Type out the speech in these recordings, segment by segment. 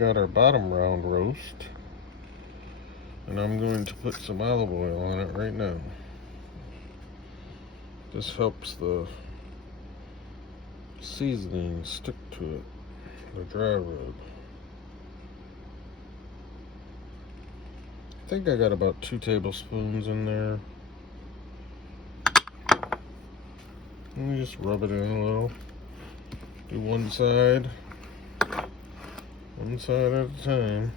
got our bottom round roast. And I'm going to put some olive oil on it right now. This helps the seasoning stick to it, the dry rub. I think I got about 2 tablespoons in there. Let me just rub it in a little. Do one side at a time.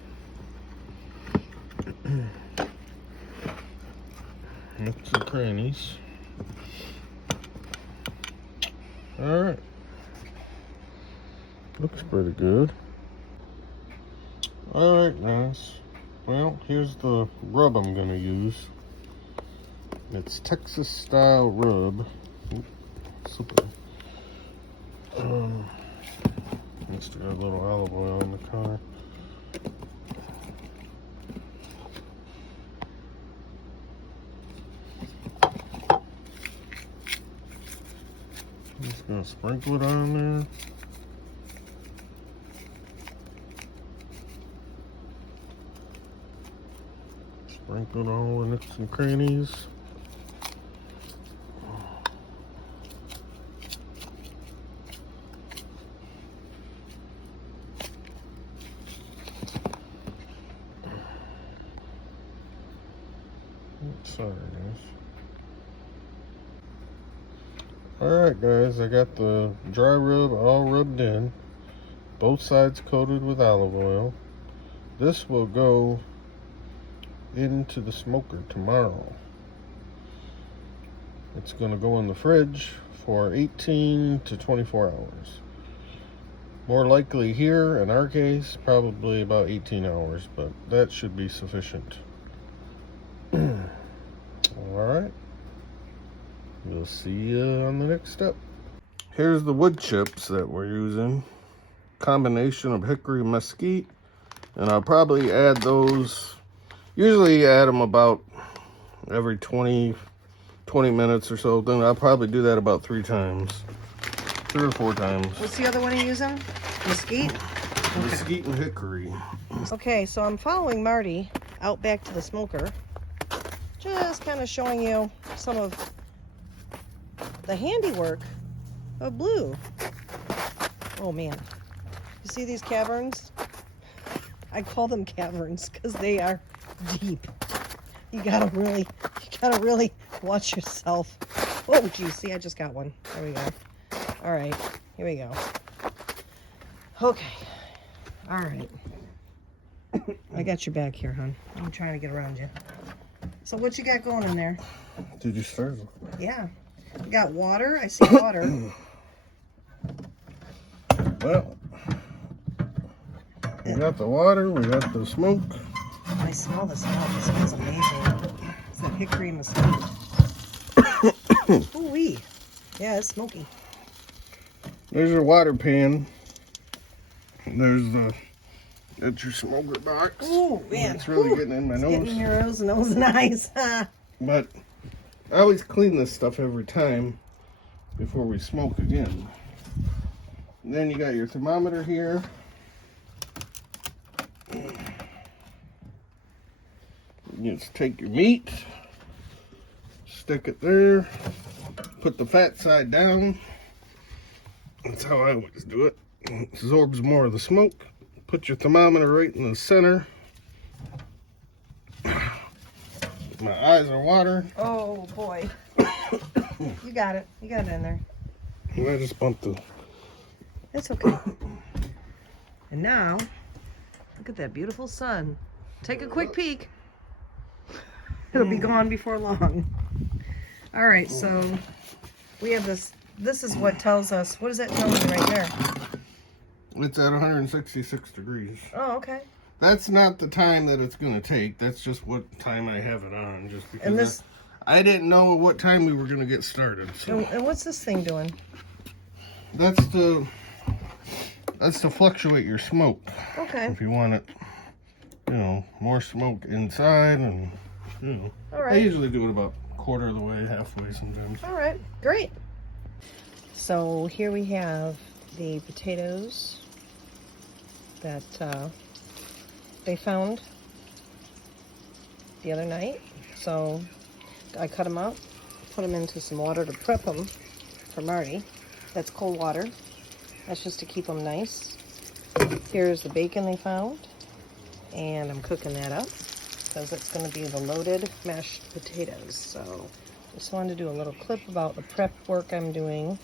Nooks and crannies. Alright. Looks pretty good. Alright, guys. Well, here's the rub I'm going to use. It's Texas style rub. Super. Must have got a little olive oil in the car. I'm just gonna sprinkle it on there. Sprinkle it all the nooks and crannies. Sorry, guys. Alright, guys, I got the dry rub all rubbed in. Both sides coated with olive oil. This will go into the smoker tomorrow. It's going to go in the fridge for 18 to 24 hours. More likely here, in our case, probably about 18 hours, but that should be sufficient. Alright, we'll see you on the next step. Here's the wood chips that we're using. Combination of hickory and mesquite, and I'll probably add those. Usually add them about every 20 minutes or so. Then I'll probably do that about 3 times. 3 or 4 times. What's the other one you're using? Mesquite? Mesquite and hickory. Okay, so I'm following Marty out back to the smoker. Just kind of showing you some of the handiwork of Blue. Oh man, you see these caverns? I call them caverns because they are deep. You gotta really watch yourself. Oh geez, see, I just got one. There we go. All right, here we go. Okay, all right. I got your back here, hon. I'm trying to get around you. So what you got going in there? Did you start? Yeah. You got water. I see water. Well, we got the water, we got the smoke. I smell the smoke. It smells amazing. It's that hickory mesquite. Ooh-wee. Yeah, it's smoky. There's your water pan. That's your smoker box. Ooh, man. It's really getting in my nose. Getting in your nose and eyes. But I always clean this stuff every time before we smoke again. And then you got your thermometer here. You just take your meat, stick it there, put the fat side down. That's how I always do it. It absorbs more of the smoke. Put your thermometer right in the center. My eyes are watering. Oh boy. You got it. You got it in there. I just bumped the... It's okay. And now, look at that beautiful sun. Take a quick peek. It'll be gone before long. All right, so we have this. This is what tells us. What does that tell me right there? It's at 166 degrees. Oh, okay. That's not the time that it's going to take. That's just what time I have it on. Just because And this, I didn't know what time we were going to get started. So. and what's this thing doing? That's to fluctuate your smoke. Okay. If you want it, more smoke inside, and All right. I usually do it about quarter of the way, halfway sometimes. All right, great. So here we have the potatoes that they found the other night. So I cut them up, put them into some water to prep them for Marty. That's cold water. That's just to keep them nice. Here's the bacon they found, and I'm cooking that up because it's going to be the loaded mashed potatoes. So just wanted to do a little clip about the prep work I'm doing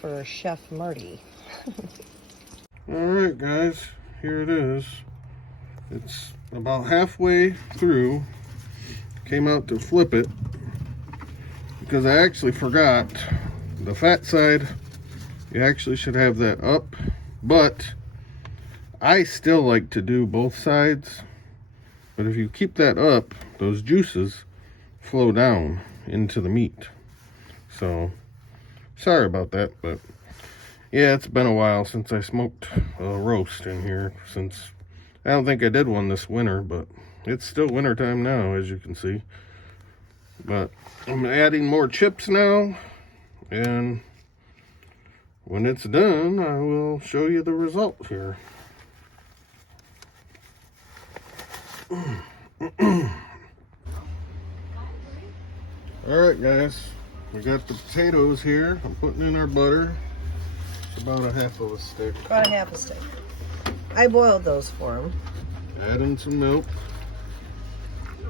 for Chef Marty. Alright guys, here it is. It's about halfway through. Came out to flip it because I actually forgot the fat side. You actually should have that up, but I still like to do both sides. But if you keep that up, those juices flow down into the meat. So sorry about that, but yeah, it's been a while since I smoked a roast in here. Since I don't think I did one this winter, but it's still winter time now, as you can see. But I'm adding more chips now, and when it's done, I will show you the result here. Alright guys, we got the potatoes here. I'm putting in our butter. It's about a half of a stick. About a half a stick. I boiled those for him. Add in some milk.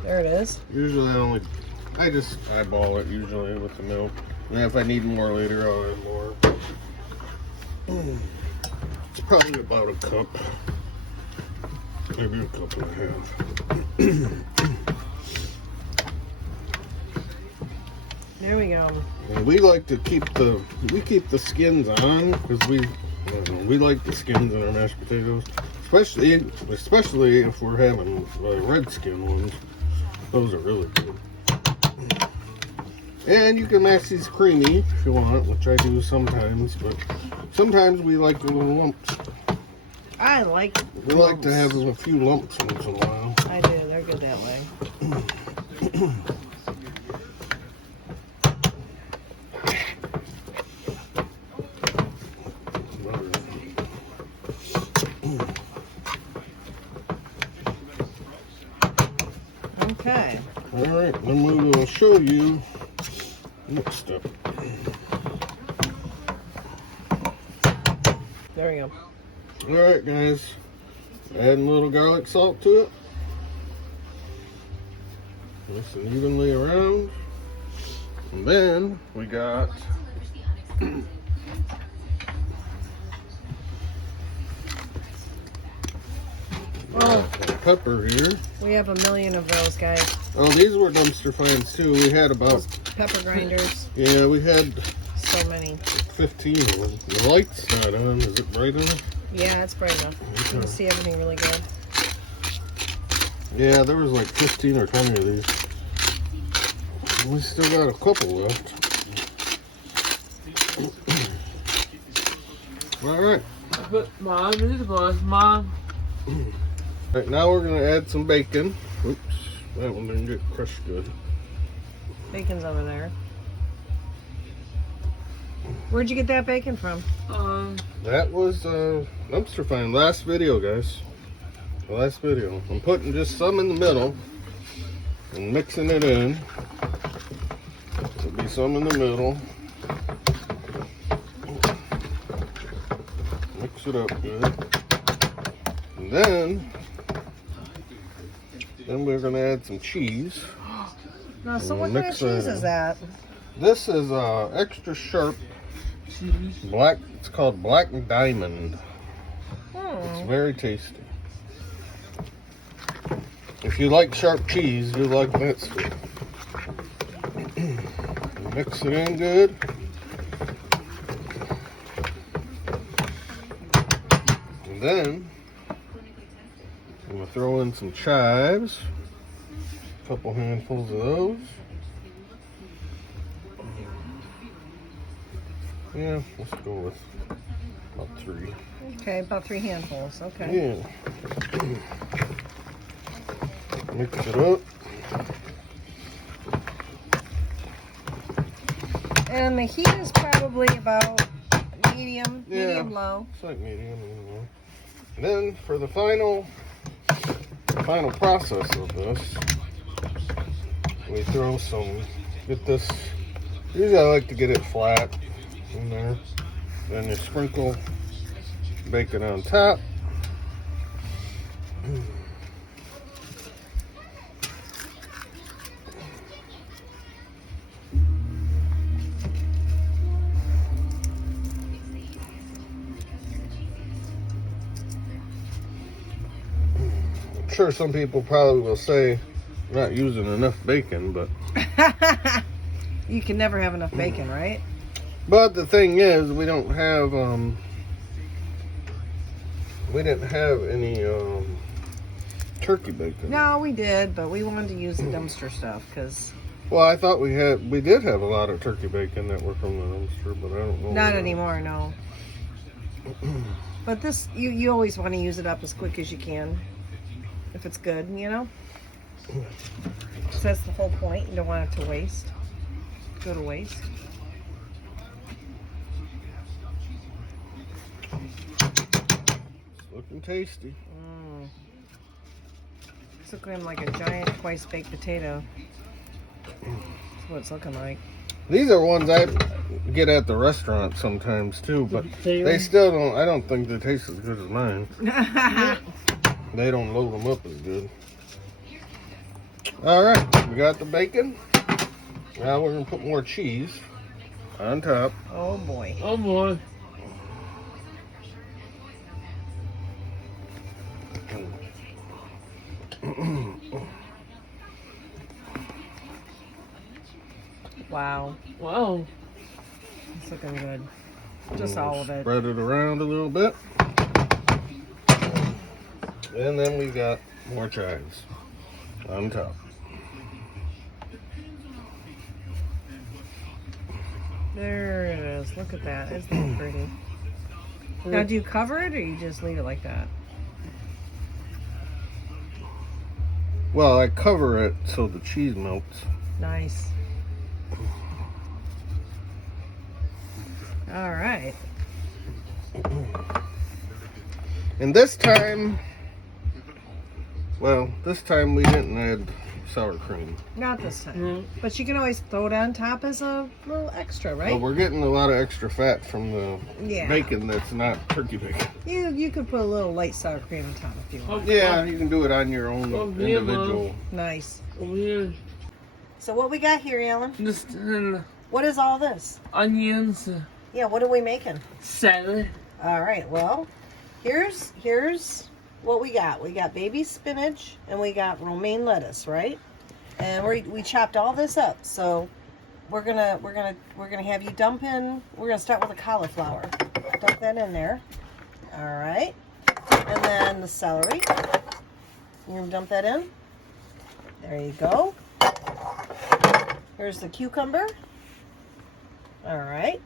There it is. Usually I just eyeball it usually with the milk. And if I need more later, I'll add more. It's probably about a cup. Maybe a cup and a half. There we go. And we like to keep the skins on because we like the skins in our mashed potatoes, especially if we're having red skin ones. Those are really good. And you can mash these creamy if you want, which I do sometimes, but sometimes we like the little lumps. I like We like to have a few lumps once in a while. I do. They're good that way. Okay. Alright, then we will show you next step. There we go. Alright guys, adding a little garlic salt to it. Nice and evenly around. And then we got pepper here. We have a million of those, guys. Oh, these were dumpster finds too. We had about Those pepper grinders. Yeah, we had So many. 15 of them. The light's not on. Is it bright enough? Yeah, it's bright enough. You can see everything really good. Yeah, there was like 15 or 20 of these. We still got a couple left. Alright. Mom, this is boss, Mom. Right, now we're going to add some bacon. Oops, that one didn't get crushed good. Bacon's over there. Where'd you get that bacon from? That was dumpster find. Last video, guys. The last video. I'm putting just some in the middle and mixing it in. There'll be some in the middle. Mix it up good. And then we're going to add some cheese. No, so what kind of cheese is that? This is extra sharp black. It's called Black Diamond. It's very tasty. If you like sharp cheese, you'll like that stuff. Mix it in good. And then I'm going to throw in some chives. A couple handfuls of those. Yeah, let's go with about 3. Okay, about 3 handfuls. Okay. Yeah. Mix it up. And the heat is probably about medium, medium low. It's like medium low. And then for the final final process of this, we throw get this, usually I like to get it flat in there. Then you sprinkle bacon on top. I'm sure some people probably will say you're not using enough bacon, but you can never have enough bacon, right? But the thing is, we don't have we didn't have any turkey bacon. No, we did, but we wanted to use the dumpster stuff because. Well, I thought we did have a lot of turkey bacon that were from the dumpster, but I don't know. Not anymore, no. But this, you always want to use it up as quick as you can, if it's good, you know. So that's the whole point. You don't want it to go to waste. It's looking tasty. It's looking like a giant twice baked potato. That's what it's looking like. These are ones I get at the restaurant sometimes too, but they still don't. I don't think they taste as good as mine. They don't load them up as good. All right, we got the bacon. Now we're gonna put more cheese on top. Oh boy. Oh boy. Wow. Wow. It's looking good. Just all of it. Spread it around a little bit. And then we got more chives on top. There it is. Look at that. Isn't that pretty? Now, do you cover it or you just leave it like that? Well, I cover it so the cheese melts. Nice. All right. And this time we didn't add sour cream. Not this time. But you can always throw it on top as a little extra, right? But we're getting a lot of extra fat from the Yeah. bacon that's not turkey bacon. You could put a little light sour cream on top if you want. Yeah, you can do it on your own yeah, individual. Nice. Over here. So what we got here, Alan? Just What is all this? onions, Yeah, what are we making? salad. All right, well, here's what we got. We got baby spinach and we got romaine lettuce, right? And we chopped all this up. So we're gonna have you dump in. We're gonna start with the cauliflower. Dump that in there. All right, and then the celery. You're gonna dump that in. There you go. Here's the cucumber. All right.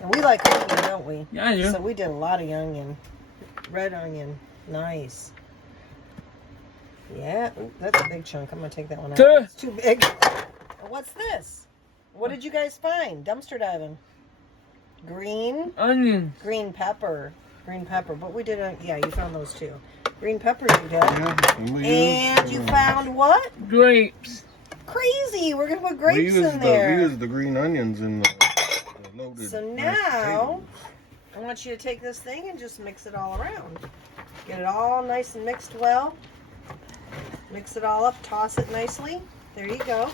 And we like onion, don't we? Yeah, I do. So we did a lot of onion. Red onion. Nice. Yeah. Ooh, that's a big chunk. I'm going to take that one out. Duh. It's too big. What's this? What did you guys find? Dumpster diving. Green. Onion. Green pepper. Green pepper. But we did, yeah, you found those too. Green pepper you did. Yeah, And you found what? Grapes. Crazy. We're going to put grapes in there. We used the green onions in the loaded. So now, I want you to take this thing and just mix it all around. Get it all nice and mixed well. Mix it all up, toss it nicely. There you go.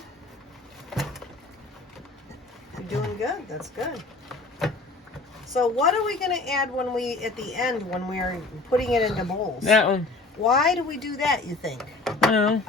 You're doing good. That's good. So what are we going to add at the end when we're putting it into bowls? That one. Why do we do that, you think? I don't know.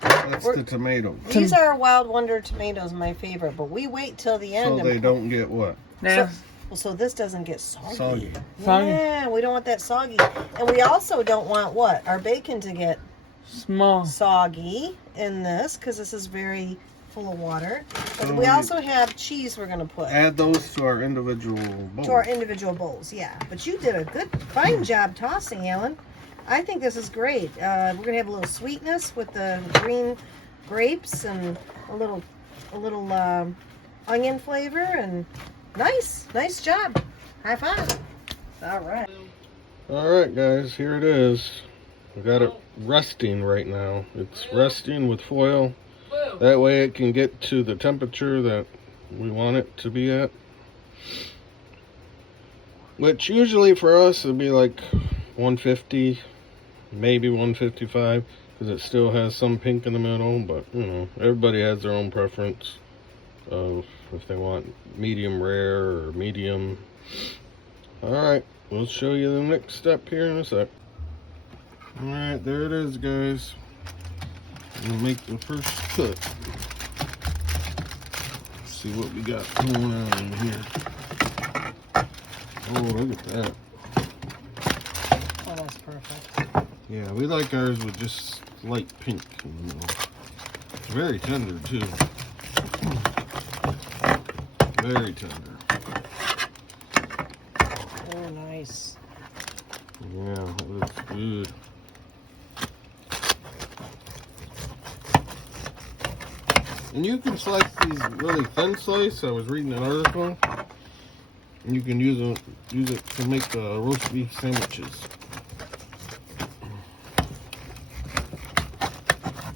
That's the tomatoes. These are Wild Wonder tomatoes, my favorite, but we wait till the end. So they don't get what? Now. So this doesn't get soggy. Soggy. Yeah, we don't want that soggy. And we also don't want what? Our bacon to get Small. soggy in this because this is very full of water. But So we also have cheese we're going to put Add those to our individual bowls. to our individual bowls. Yeah, but you did a fine job tossing, Ellen. I think this is great. We're going to have a little sweetness with the green grapes and a little onion flavor and nice job. High five. All right. All right, guys, here it is. We got it resting right now. It's resting with foil. That way it can get to the temperature that we want it to be at. Which usually for us would be like 150, maybe 155, because it still has some pink in the middle. But you know, everybody has their own preference of if they want medium rare or medium. Alright, we'll show you the next step here in a sec. Alright, there it is, guys. We'll make the first cut. Let's see what we got going on in here. Oh, look at that. Oh, that's perfect. Yeah, we like ours with just light pink in the middle. It's very tender, too. Very tender. Oh, nice. Yeah, it looks good. And you can slice these really thin slice. I was reading an article. And you can use it to make roast beef sandwiches.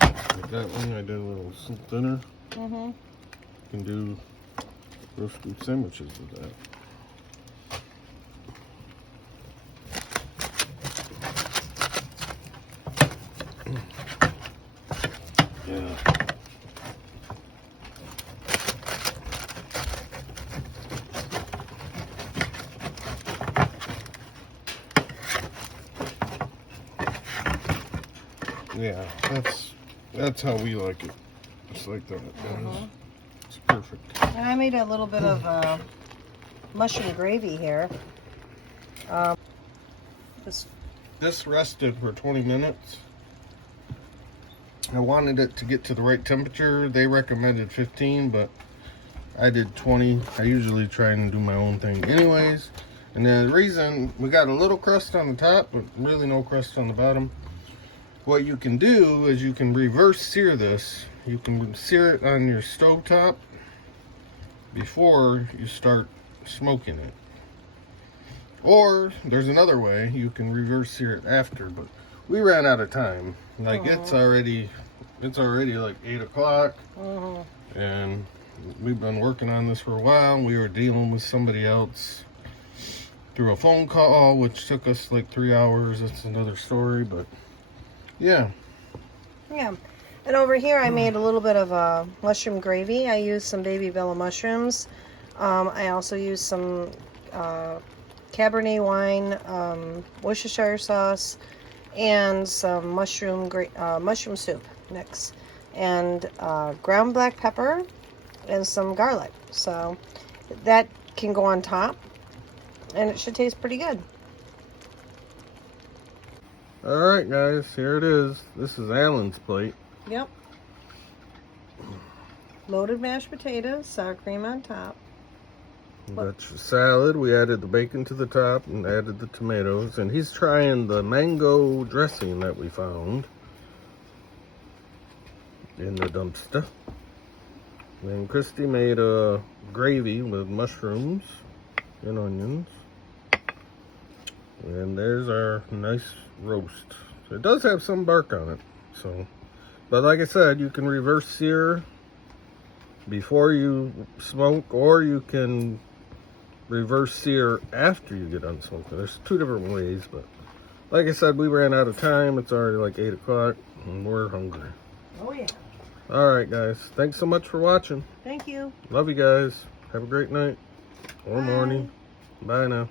Like that one, I did a little thinner. Mm-hmm. You can do roast beef sandwiches with that. Yeah. Yeah, that's how we like it. Just like that. It's perfect. And I made a little bit of mushroom gravy here. This rested for 20 minutes. I wanted it to get to the right temperature. They recommended 15, but I did 20. I usually try and do my own thing anyways. And the reason, we got a little crust on the top, but really no crust on the bottom. What you can do is you can reverse sear this. You can sear it on your stove top before you start smoking it. Or there's another way, you can reverse sear it after, but we ran out of time. Like it's already like 8 o'clock, and we've been working on this for a while. We were dealing with somebody else through a phone call, which took us like 3 hours. That's another story, but yeah. Yeah. And over here I made a little bit of mushroom gravy. I used some baby bella mushrooms. I also used some Cabernet wine, Worcestershire sauce, and some mushroom soup mix, and ground black pepper, and some garlic. So that can go on top, and it should taste pretty good. Alright guys, here it is. This is Alan's plate. Yep. Loaded mashed potatoes, sour cream on top. That's your salad. We added the bacon to the top and added the tomatoes. And he's trying the mango dressing that we found in the dumpster. And Christie made a gravy with mushrooms and onions. And there's our nice roast. It does have some bark on it. But like I said, you can reverse sear before you smoke, or you can reverse sear after you get done smoking. There's two different ways, but like I said, we ran out of time. It's already like 8 o'clock and we're hungry. Oh yeah. Alright guys, thanks so much for watching. Thank you. Love you guys. Have a great night or Bye. morning. Bye now.